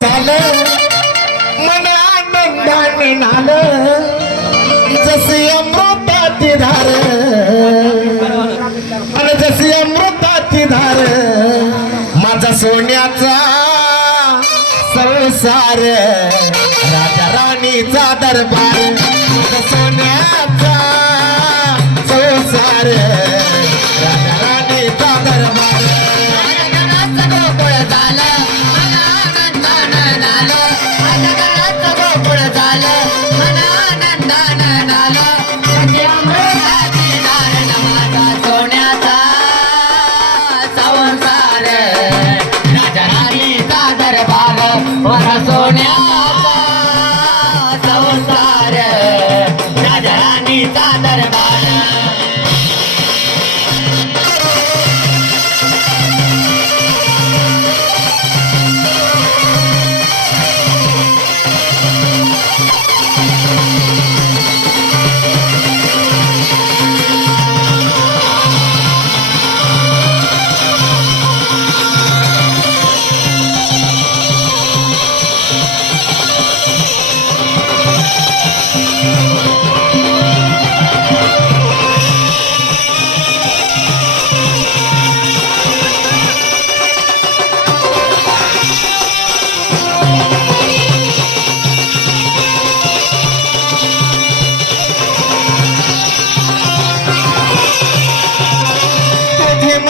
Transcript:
झालं मन आनंदाने नालं जशी अमृताची धार आणि जशी अमृताची धार माझा सोन्याचा संसार राजा राणीचा दरबार माझा सोन्याचा संसार राजा राणीचा दरबार Para